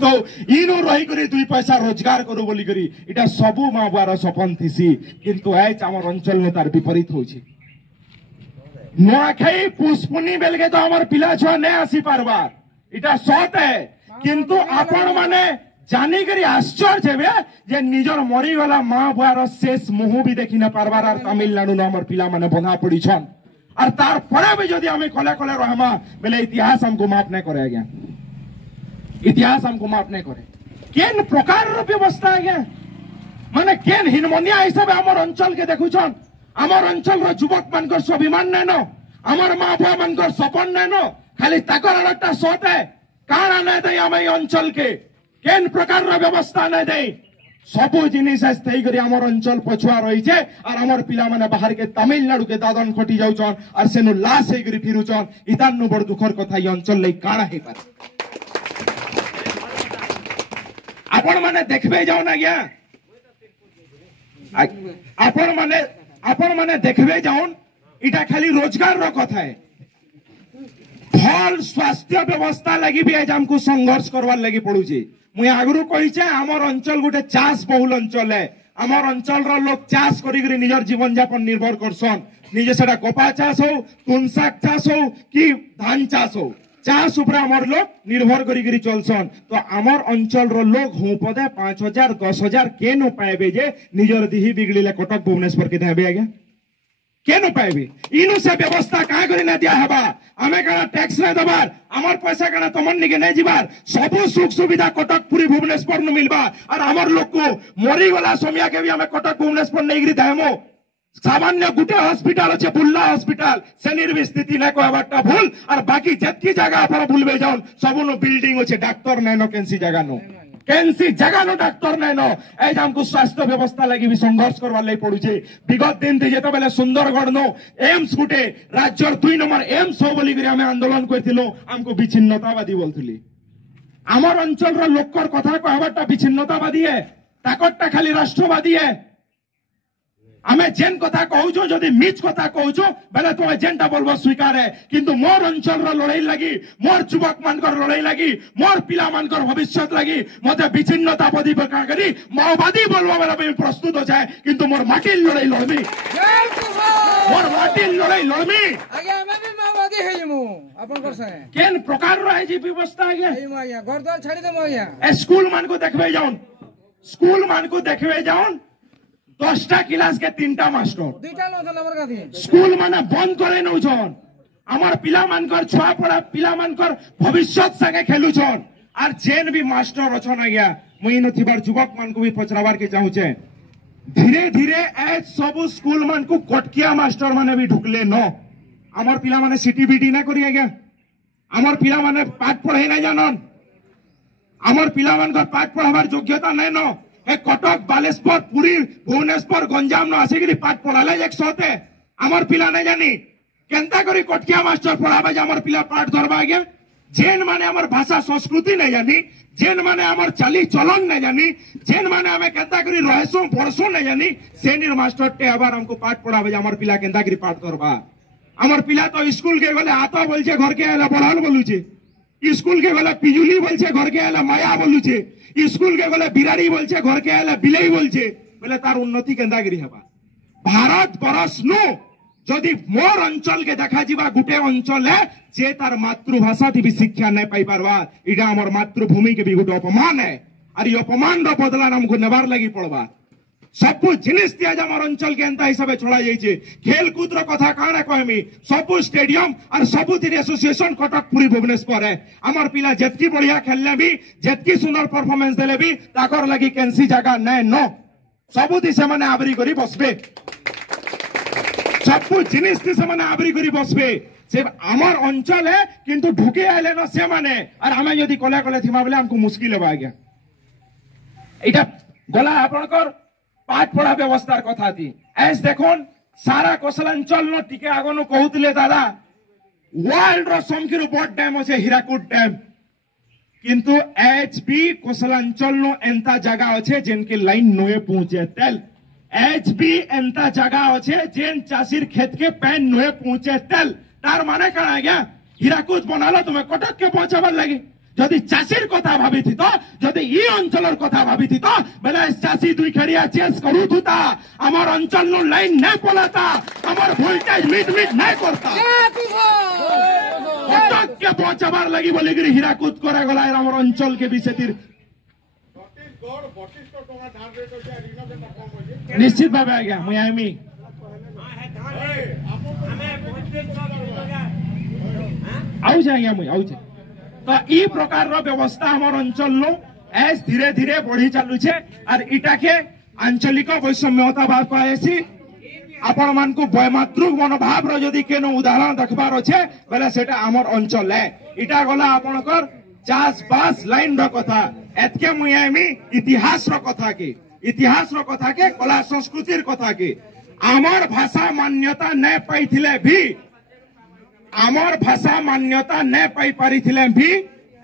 तो इनो रही करी 2 पैसा रोजगार करू बोली करी इटा सबु माँ बुआर सपन थीसी किंतु आज आम अंचल में तार विपरीत होछि नुआखाई पुष्पुनी बेलके तो आमर पिला छुआ नहीं आसी पारबार इटा सत है किंतु आपण माने जानी करी आश्चर्य हेबे जे निजर मरीगला माँ बुआर शेष मुह भी देखी न पारबार और तमिलनाडु न आमर पिला माने बंधा पड़ी छन और तार परे भी जदि आमे कले कले रहमा बेले इतिहास हमको माफ नहीं करे आज्ञा इतिहास हमको माफ नहीं करे केन प्रकार रो व्यवस्था आज्ञा माने केन हिनमनिया हिसाब आमर अंचल के देखुछन आमर अंचल रो युवक मानकर स्वाभिमान नै न आमर माँ बुआ मानकर सपन नै न खाली ताकर अलगटा सत है काना नै दे आमे अंचल के केन प्रकार रो व्यवस्था नै दे सबु जिनिस स्थयी करी आमर अंचल पछुआ रही छे और आमर पिला माने बाहर के तमिलनाडु के दादन खटी जाउछन और सेनु लाश हे करी फिरुछन इतानु बड़ दुखर कथा ई अंचल लई काना हे पारे आपण माने देखबे जाओ ना गया आपण माने देखबे जाओन इटा खाली रोजगार रो कथा है भल स्वास्थ्य व्यवस्था लगी भी आज हमको संघर्ष करवार लगी पड़ुची मुई आगरू कही आमर अंचल गोटे चाष बहुल अंचल है आमर अंचल रो लोग चाष करी निजर जीवन यापन निर्भर करसन निजे सेटा कपा चाष हो तुन शाक चाष हो कि धान चाष हो चाष उपर आमर लोग निर्भर करी चलसन तो आमर अंचल रो लोग हूँ पदे 5,000 10,000 केन पाएबे जे निजर दिही बिगड़िले कटक भुवनेश्वर के देबे आज्ञा केन पाएबे इनु से व्यवस्था का करी ना दिया हबा आमे कना टैक्स नै दबार आमर पैसा कना तमन निके नै जिबार सबु सुख सुविधा कटक पुरी भुवनेश्वर नु मिलबा और आमर लोग को मरी गला समिया के भी आमे कटक भुवनेश्वर नै गिरी दामो सामान्य गुटे हॉस्पिटल अच्छे बुल्ला हॉस्पिटल सेनिर भी स्थिति न कहबाटा भूल और बाकी जत्की जगह आप भूलबे जाउन सबुनो बिल्डिंग अच्छे डाक्टर नै न कैंसी जगह नो डाक्तर नै न एज हमको स्वास्थ्य व्यवस्था लगी भी संघर्ष करवा लई पड़ुचे विगत दिन थी जेते बेले सुंदरगढ़ नो एम्स गुटे राज्यर 2 नंबर एम्स हो बोली हमें आंदोलन करथिलो हमको विच्छिन्नतावादी बोलथिली आमर अंचल रो लोकर कथा कहबाटा विच्छिन्नतावादी है ताकतटा खाली राष्ट्रवादी है आमे जेन कथा कहूछो जदि मिच कथा कहूछो बेले तुम जेनटा बोलबो स्वीकार है किंतु मोर अंचल रो लड़ाई लगी मोर युवक मानकर लड़ाई लगी मोर पिला मानकर भविष्य लगी मते विच्छिन्नतावादी बका करी माओवादी बोलबो बेले मैं प्रस्तुत हो जाए किंतु मोर माटी लड़ाई लड़बी मोर माटी लड़ाई लड़बी आगे हमें भी माओवादी हेइमु अपन कर संगे केन प्रकार रो है जी व्यवस्था आगे हेइमु आया घर द्वार छाड़ी देमु आया स्कूल मान को देखबे जाउन 10टा क्लास के 3टा मास्टर 2टा न नंबर का थी स्कूल माने बंद करे नौ छन हमर पिला मानकर छुआ पड़ा पिला मानकर भविष्य संगे खेलु छन और जेन भी मास्टर अछन आज्ञा मुई न थिबार युवक मान को भी पचरावार के चाहू छे धीरे धीरे एज सब स्कूल मान को कटकिया मास्टर माने भी ढुकले न हमर पिला माने सीटीबीटी ना करी आज्ञा हमर पिला माने पाठ पढ़ाई ना जानन हमर पिला मानकर पाठ पढ़ावार योग्यता नै न कटक बालेश्वर पुरी भुवनेश्वर गंजाम न आसिक पाठ पढ़ाले एक सते आमर पिला नहीं जानी केंता करी कटकिया मास्टर पढ़ाबे आमर पिला पाठ धरबा आज्ञा जेन माने आमर भाषा संस्कृति नहीं जानी जेन माने आमर चाली चलन नहीं जानी जेन माने हमें केंता करी रहसो पढ़सो नहीं जानी सेनिर मास्टर टे आबार हमको पाठ पढ़ाबे आमर पिला केंता करी पाठ धरबा आमर पिला तो स्कूल के गले आता बोलछे घर के आला पढ़ाल बोलुछे स्कूल के गले पिजुली बोलछे घर के आला माया बोलुछे स्कूल के गले बिराड़ी बोलछे घर के आला बिलाई बोलछे बोले तार उन्नति केंदा गिरी हबा भारत बरस नु जदि मोर अंचल के देखा जीवा गुटे अंचल है जे तार मातृभाषा थी भी शिक्षा नहीं पाई पारवा इडा हमर मातृभूमि के भी गुटे अपमान है और ये अपमान रो बदला हमको नेबार लगी पड़वा सब जिनिस दिया हमर अंचल के एंता हिसाब छड़ा जाइए खेल कूद कथा काना कहमी सब स्टेडियम और सबुथिर एसोसिएशन कटक पुरी भुवनेश्वर है आमर पिला जेतकी बढ़िया खेलने भी जेतकी सुंदर परफॉर्मेंस देले भी ताकर लगी कैंसी जगह नै न सबुथि से माने आबरी करी बसबे सब जिनिस थी से माने आबरी करी बसबे से आमर अंचल है किंतु ढुके आले न से माने और हमें यदि कला कले थिमा बेले हमको मुश्किल है आज्ञा एटा गला आपनकर पाठ पढ़ा व्यवस्थार कथा थी एस देखोन सारा कोसलांचल नो टिके आगनो कहउतले दादा वर्ल्ड रो समकिरु बड डैम होचे हीराकुद डैम किंतु एच बी कोसलांचल नो एंता जगह होचे जेनके लाइन नोए पहुंचे तेल एच बी एंता जगह होचे जेन चासीर खेत के पैन नोए पहुंचे तेल तार माने कना गया हीराकुद बनालो तुम्हें कटक के पहुंचावर लगी যদি চাষীর কথা ভাবিথিত যদি ই অঞ্চলের কথা ভাবিথিত বেলে চাষী দুই খেড়িয়া চেস করুথুতা আমার অঞ্চল নু লাইন নাই পলাতা আমার ভোল্টেজ মিট নাই করতা কতকে বচাবার লাগি বলি গরি হীরাকুদ করে গলা আমার অঞ্চলকে বিশেতির নিশ্চিত ভাবে আজ্ঞা মুই আইমি आउछे आज्ञा मुई आउछे तो ई प्रकार रो व्यवस्था हमर अंचल नो एस धीरे धीरे बढ़ी चालू छे और इटा के आंचलिक वैषम्यता बात कहसी आपण मान को वैमातृक मनोभाव रो यदि केनो उदाहरण देखबार अछि बेले सेटा हमर अंचल है इटा गला आपनकर चास बास लाइन रो कथा एतके मुई आमी इतिहास रो कथा के कला संस्कृतिर कथा के हमर भाषा मान्यता नै पाइथिले भी आमर भाषा मान्यता न पाई पारी भी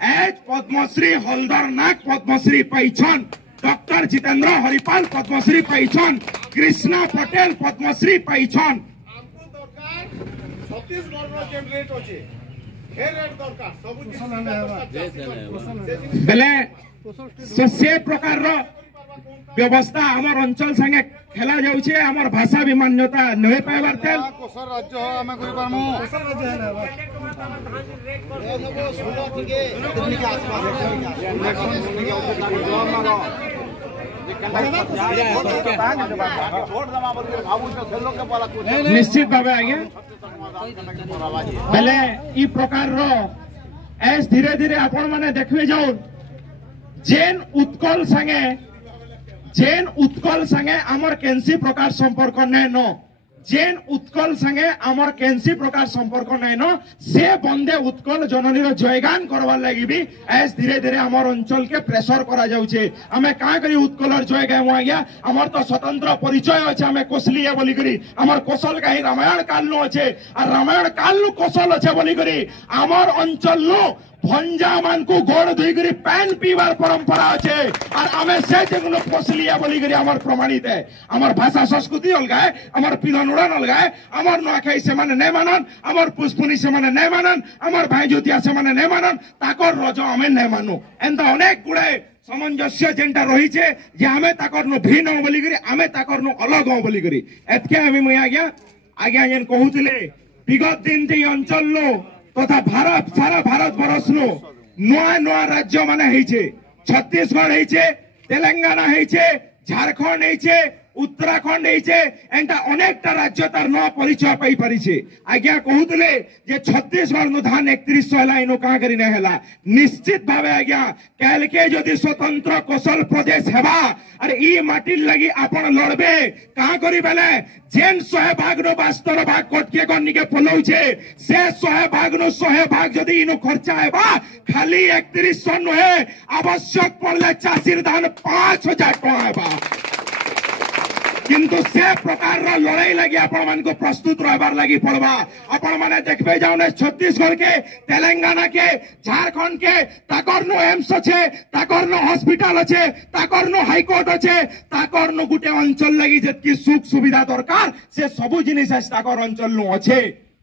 एज पद्मश्री हलदर नाग पद्मश्री पाइछन डॉक्टर जितेंद्र हरिपाल पद्मश्री पाइछन कृष्णा पटेल पद्मश्री पाइछन बेले से प्रकार व्यवस्था हमर अंचल संगे खेला जाउछे हमर भाषा भी मान्यता नहे पाइबार तेल कोसर राज्य हो हमें कोई पारमु कोसर राज्य है निश्चित भावे आगे पहले ई प्रकार रो एस धीरे धीरे आपण माने देखबे जाउन जेन उत्कल संगे आमर केनसी प्रकार संपर्क नै न जेन उत्कल संगे आमर केनसी प्रकार संपर्क नै न से बंदे उत्कल जननी रो जयगान करवार लागि भी एस धीरे धीरे आमर अंचल के प्रेशर करा जाउछे हमें का करी उत्कलर जय गाय आज्ञा हमर तो स्वतंत्र परिचय अछि हमें कोसलिया बोली करी हमर कोसल काई रामायण काल नो अछि आ रामायण काल नु कोसल अछि बोली करी हमर अंचल नो भंजा मान को गोड़ धोई करी पैन पीवार परंपरा अच्छे और हमें से जगनो कोसलिया बोली करी हमार प्रमाणित है हमार भाषा संस्कृति अलगा है हमार पिलन उड़ान अलगा है हमार नुआखाई से माने नहीं मानन हमार पुष्पुनी से माने नहीं मानन हमार भाई ज्योतिया से माने नहीं मानन ताकर रज हमें नहीं मानु एंता अनेक गुड़े सामंजस्य जेंटा रही छे जे हमें ताकर नु भिन्न हो बोली करी हमें ताकर नु अलग हो बोली करी एतके हमें मुई आज्ञा जेन कहूतिले विगत दिन जे अंचल नो तथा भारत सारा भारत बरस नो नुआ नुआ राज्य माने हेइछे छत्तीसगढ़ हेइछे तेलंगाना हेइछे झारखंड हेइछे उत्तराखंड हेइछे एंटा अनेकटा राज्य तार न परिचय पाई परिछे आज्ञा कहूतले जे छत्तीसगढ़ नु धान 3100 हला इनो का करी नै हला निश्चित भावे आज्ञा काल के जदि स्वतंत्र कौशल प्रदेश हेबा अरे ई माटी लगी आपण लड़बे का करी बेले जेन 100 भाग नो 72 भाग कोटके गन्नी के पलौछे से 100 भाग नो 100 भाग जदि इनो खर्चा हेबा खाली 3100 नो है आवश्यक पड़ले चासीर धान 5000 टका हेबा किंतु से प्रकार लड़ाई लगी आपण मान को प्रस्तुत रहबार लगी पड़वा आपण माने देखबे जाउने छत्तीसगढ़ के तेलंगाना के झारखंड के ताकर नो एम्स छे ताकर नो हॉस्पिटल छे ताकर नो हाईकोर्ट छे ताकर नो गुटे अंचल लगी जतकी सुख सुविधा दरकार से सबु जिनिस ताकर अंचल नो छे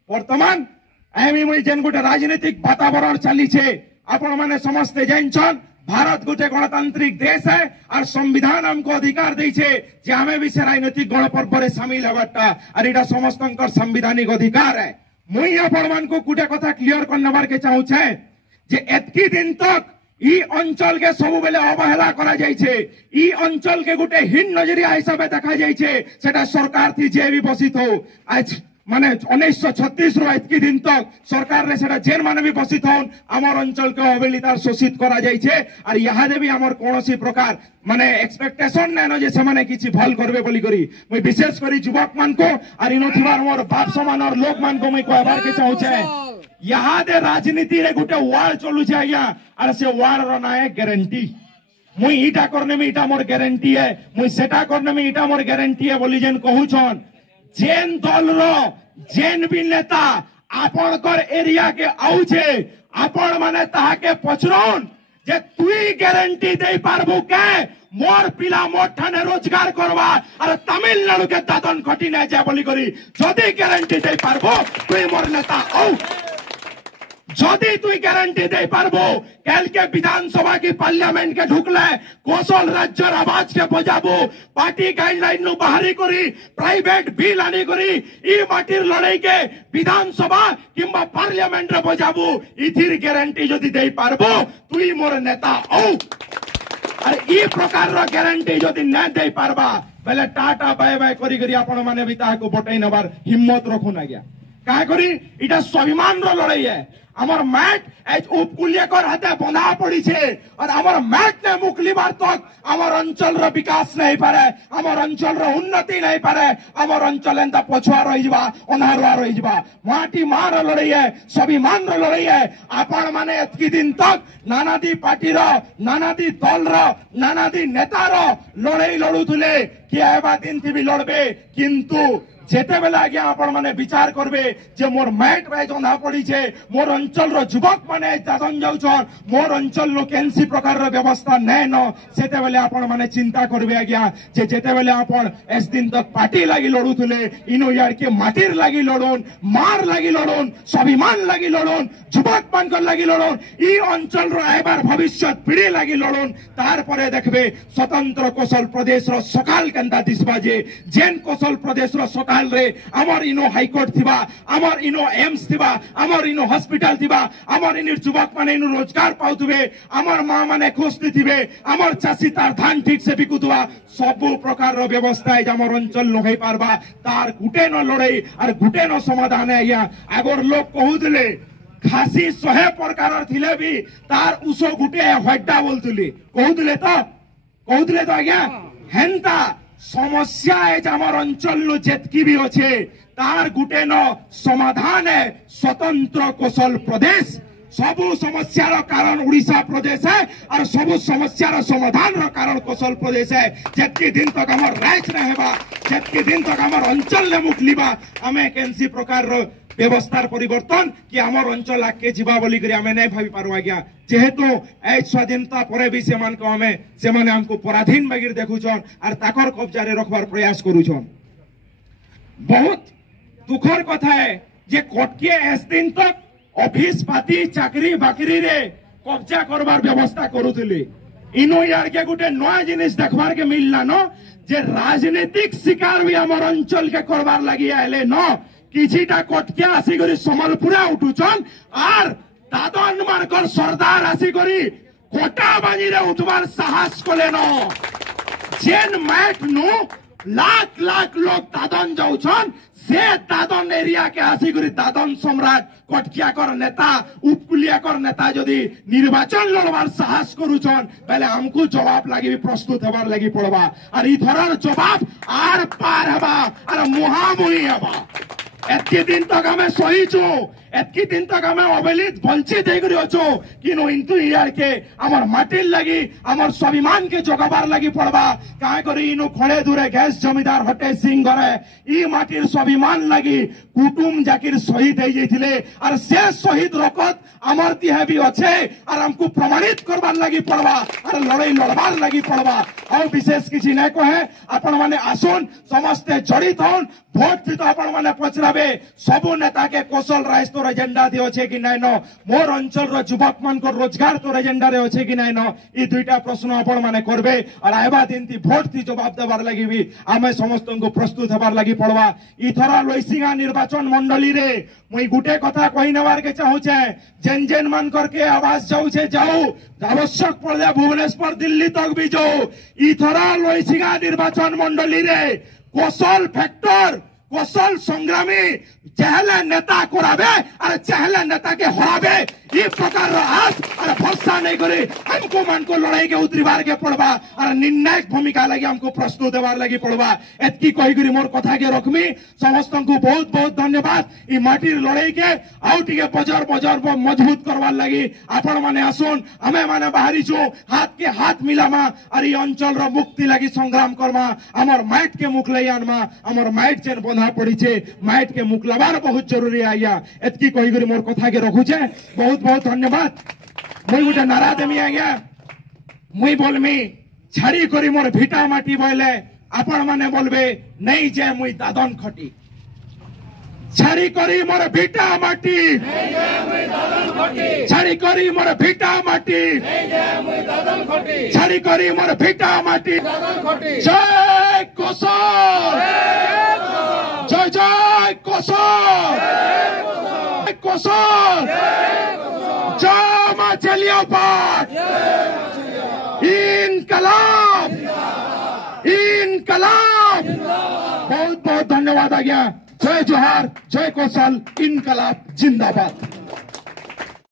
वर्तमान एमी मई जेन गुटे राजनीतिक वातावरण चली छे आपण माने समस्त जानछन भारत गोटे गणतांत्रिक देश है और संविधान हमको अधिकार देछे जे हमें भी से राजनीतिक गणपर्व रे शामिल हबाटा और इटा समस्तंकर संवैधानिक अधिकार है मुई आपण मान को गुटे कथा क्लियर करनबार के चाहू छे जे एतकी दिन तक ई अंचल के सब बेले अवहेला करा जाइछे ई अंचल के गुटे हीन नजरिया हिसाबे देखा जाइछे सेटा सरकार थी जे भी बसित हो आज माने 1936 रो एतकी दिन तक सरकार रे सेटा जेन माने भी बसित होन हमर अंचल के अवहेलितार शोषित करा जाइछे और यहाँ दे भी हमर कोनोसी प्रकार माने एक्सपेक्टेशन नै न जे से माने किछि भल करबे बोली करी मैं विशेष करी युवक मान को और इनो थिबार मोर बाप समान और लोक मान को मैं कहबार के चाहू छे यहाँ दे राजनीति रे गुटे वार चलु छे आज्ञा और से वार रो ना है गारंटी मुई इटा करने में इटा मोर गारंटी है मुई सेटा करने में इटा मोर गारंटी है बोली जेन कहू छन जेन दल रो जेन भी नेता आपण कर एरिया के आउछे आपण माने ताहा के पचरन जे तुई गारंटी दे पारबो के मोर पिला मोर ठाने रोजगार करवा और तमिलनाडु के दादन खटी नै जा बोली करी जदी गारंटी दे पारबो तुई मोर नेता औ যদি তুই গ্যারান্টি দে পারবো কালকে বিধানসভা কি পার্লামেন্ট কে ঢুকলে কৌশল রাজ্যের আওয়াজ কে বজাবো পার্টি গাইডলাইন নু বাহারি করি প্রাইভেট বিল আনি করি ই মাটির লড়াই কে বিধানসভা কিংবা পার্লামেন্ট রে বজাবো ইথির গ্যারান্টি যদি দেই পারবো তুই মোর নেতা ও আর ই প্রকারর গ্যারান্টি যদি না দেই পারবা বেলে টাটা বাই বাই করি করি আপন মানে বি তাহাকু বটাই নেবার হিম্মত রখুন আজ্ঞা কাহ করি এটা স্বাভিমানর লড়াই আমার ম্যাট এজ উপকূলিয়কর হাতে বন্ধা পড়িছে আর আমার ম্যাট নে মুকলিবার তক আমার অঞ্চলর বিকাশ নাই পারে আমার অঞ্চলর উন্নতি নাই পারে আমার অঞ্চল এন্তা পছুয়া রই যা অনারুয়া রই যা মাটি মার লড়াই স্বাভিমানর লড়াই আপন মানে এতকি দিন তক নানাদি পার্টির নানাদি দলর নানাদি নেতার লড়াই লড়ুলে কি এবা দিন থিবি লড়বে কিন্তু যেতেবেলে আজ্ঞা আপন মানে বিচার করবে যে মোর ম্যাট রে জন্ধা পড়িছে মোর অঞ্চলর যুবক মানে দাদন যাউছন মোর অঞ্চলর কেনসি প্রকারর ব্যবস্থা নেই ন সেতেবেলে আপন মানে চিন্তা করবে আজ্ঞা যে যেতেবেলে আপন এস দিন তক পার্টি লাগি লড়ুলে ইনো ইয়ারকে মাটির লাগি লড়ুন মার লাগি লড়ুন স্বাভিমান লাগি লড়ুন যুবক মানকর লাগি লড়ুন ই অঞ্চলর এবার ভবিষ্যৎ পিঢ়ি লাগি লড়ুন তারপরে দেখবে স্বতন্ত্র কৌশল প্রদেশর সকাল কেন্তা দিসবা যে যেন কৌশল প্রদেশর সকাল রে আমার ইনো হাইকোর্ট থিবা আমার ইনো এমস থিবা আমার ইনো হসপিটাল থিবা আমার ইনির যুবক মানে ইনো রোজগার পাউথিবে আমার মা মানে খুশি থিবে আমার চাষী তার ধান ঠিক সে বিকুথবা সবু প্রকারর ব্যবস্থা আমার অঞ্চল লগাই পারবা তার গুটে ন লড়াই আর গুটে ন সমাধানে আজ্ঞা আগর লোক কহুলে খাসি 100 প্রকারর থিলে বি তার উসো গুটে হড্ডা বলতুলি কহুলে তো আজ্ঞা হেনতা সমস্যা আমার অঞ্চল যেতকি বি অছে তার গুটে ন সমাধান স্বতন্ত্র কৌশল প্রদেশ सबु समस्या कारण उड़ीसा प्रदेश है और सबु समस्या समाधान कारण कौशल प्रदेश है जितके दिन तक आम राइट रहेगा जितके दिन तक आम अंचल ने मुखलिबा आम केनसी प्रकार व्यवस्थार परिवर्तन कि आमर अंचल आगे जीवा बोली करी आमे नहीं भावी पारो आज्ञा जेहेतु ए स्वाधीनता परे भी सेमान को आमे सेमाने हमको पराधीन बागिर देखुछन और ताकर कब्जा रे रखबार प्रयास करूछन। बहुत दुखर कथा है जे कोटके एस दिन तक ऑफिस पाती चाकरी बाकरी रे कब्जा करबार व्यवस्था करूथले इनो यार के गुटे नया जिनिस देखबार के मिलला न जे राजनीतिक शिकार भी आमर अंचल के करबार लागि आले न किछिटा कोटके आसी करी समलपुरा उठुछन और दादन मार्कर सरदार आसी करी कोटा बाजी रे उठबार साहस कले न जेन मैट नु लाख लाख लोग दादन जाउछन से दादन एरिया के आसी करी दादन सम्राट कटकिया कर नेता उपकुलिया कर नेता जदि निर्वाचन लड़बार साहस करूछन पहले हमको जवाब लगी भी प्रस्तुत हबार लगी पड़बा और ई धरर जवाब आर पार हबा और मुहामुही हबा एतकी दिन तक हमें सही छो एतकी दिन तक हमें अवहेलित वंचित हो किनु इंतु यार के आमर माटिर लगी आमर स्वाभिमान के जोगाबार लगी पड़बा काहे करी इनु खड़े दूरे गैस जमीदार हटे सिंह घरे ई माटिर स्वाभिमान लगी कुटुम जाकिर शहीद हो जाइथिले और से शहीद रकत आमर दिहे भी अच्छे और हमको प्रमाणित करबार लगी पड़बा और लड़ाई लड़बार लगी पड़बा और विशेष किसी नहीं कहे आपण माने आसुन समस्ते जड़ित हन भोट थी तो आपण माने पचराबे सबु नेता के कौशल राइज तो एजेंडा दे अच्छे कि नाइन मोर अंचल रो युवक मान को रोजगार तो एजेंडा रे अच्छे कि नाइन ई दुईटा प्रश्न आपण माने करबे और आइबा दिन थी भोट थी जवाब देबार लगी भी आमे समस्त को प्रस्तुत हबार लगी पड़वा ई थरा लइसिंगा निर्वाचन मंडली रे मुई गुटे कथा कहि नेबार के चाहूछे जेन जेन मान करके आवाज जाऊछे जाऊ आवश्यक पड़ले भुवनेश्वर दिल्ली तक भी जाओ ई थरा लइसिंगा निर्वाचन मंडली रे कौशल फैक्टर कौशल संग्रामी चहले नेता कराबे और चहले नेता के हराबे ये प्रकार हाथ और भरोसा नहीं करे हमको मन को लड़ाई के उतरीबार के पड़बा और निर्णायक भूमिका लगी हमको प्रस्तुत देवार लगी पड़बा एतकी कही करी मोर कथा के रखमी समस्त को बहुत बहुत धन्यवाद ई माटिर लड़ाई के आउ टिके बजार बजार मजबूत करवार लगी आपण माने आसुन हमें माने बाहरी जो हाथ के हाथ मिलामा और ई अंचल रो मुक्ति लगी संग्राम करमा हमर माइट के मुख लई आनमा हमर माइट जेन बंधा पड़ी छे माइट के मुख लबार बहुत जरूरी आया एतकी कही करी मोर कथा के रखुछे बहुत बहुत धन्यवाद। मुई गोटे नारा देमी आज्ञा मुई बोलमी छाड़ी करी मोर भिटा माटी बोले आपण माने बोलबे नहीं जे मुई दादन खटी छाड़ी करी मोर भिटा माटी छाड़ी करी मोर भिटा माटी छाड़ी करी मोर भिटा माटी जय कोसर जय जय कोसर कोसर जय मां चलियापाट इनकलाब इनकलाब बहुत बहुत धन्यवाद आज्ञा जय जोहार जय कौशल इनकलाब जिंदाबाद।